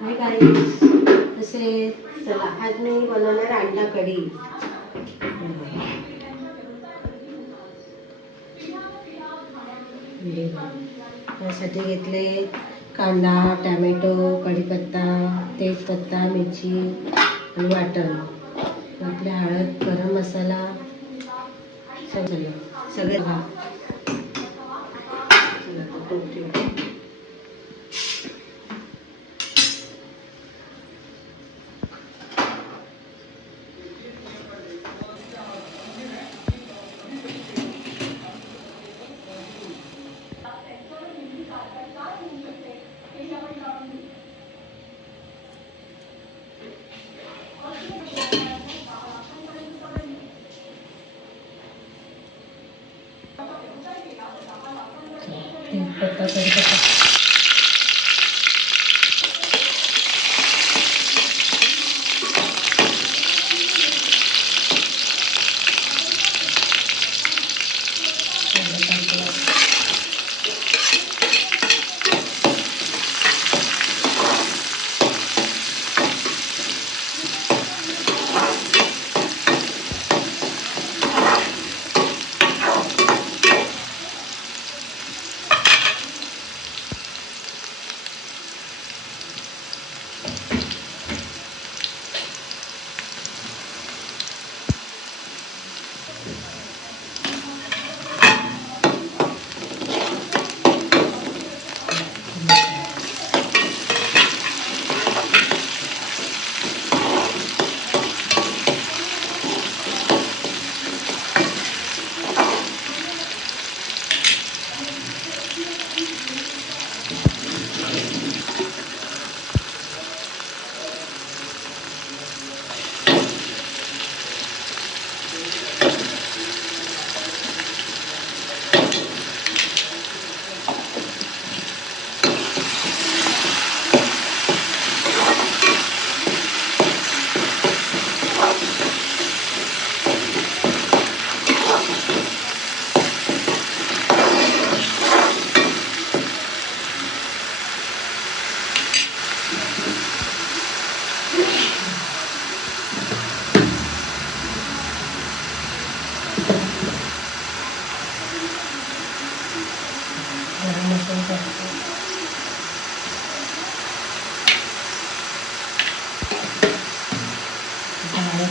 Hi guys, कसे चला आज मी बनवणार अंडा कढी। त्यासाठी घेतले कांदा, टोमॅटो, कढीपत्ता, तेजपत्ता, मिरची आणि वाटण, आपले हळद, गरम मसाला सगळे तेजपत्ता,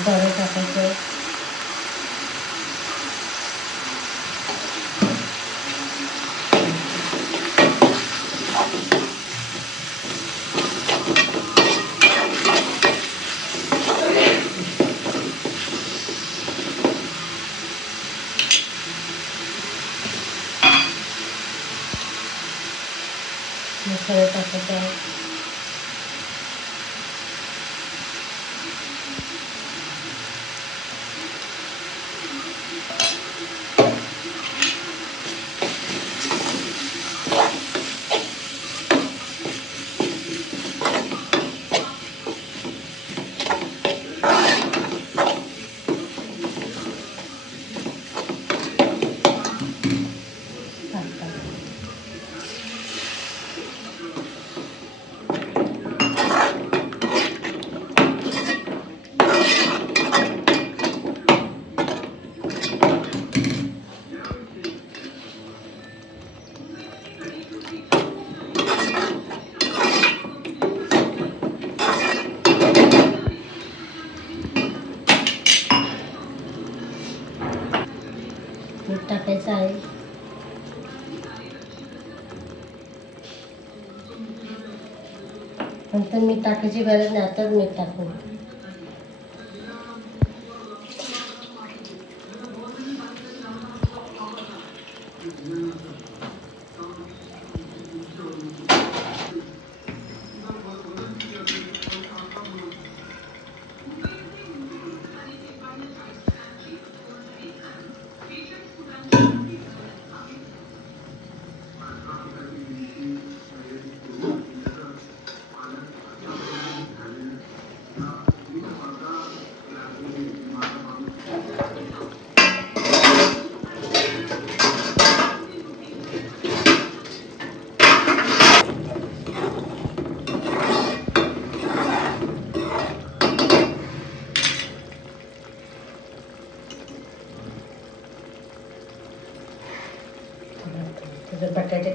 कढीपत्ता टाकायचं। मसाला टाकायचा। मीठ टाकायचं आहे। नंतर मीठ टाकायची गरज नाही, आता मीठ टाकू।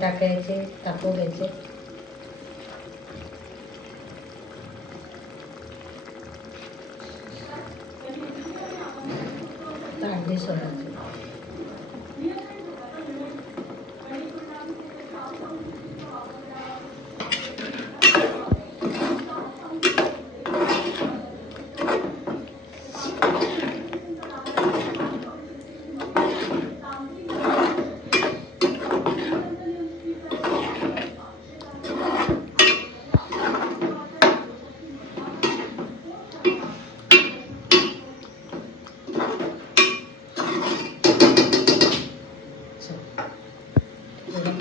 टाकायचे, टाकून घ्यायचे. अंडी सोडायची.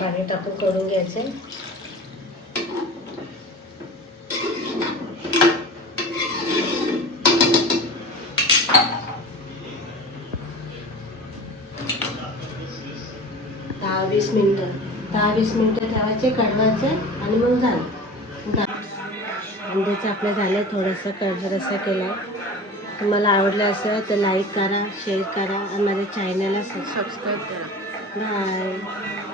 पाणी टाकून करून घ्यायचे. दहा 20 मिनिटं ठेवायचे, कढवायचे आणि मग झालं. अंड्याचं आपलं झालं. थोडंसं रस्सा केला. तुम्हाला आवडलं असं तर लाईक करा, शेअर करा आणि माझ्या चॅनलला सबस्क्राईब करा. बाय.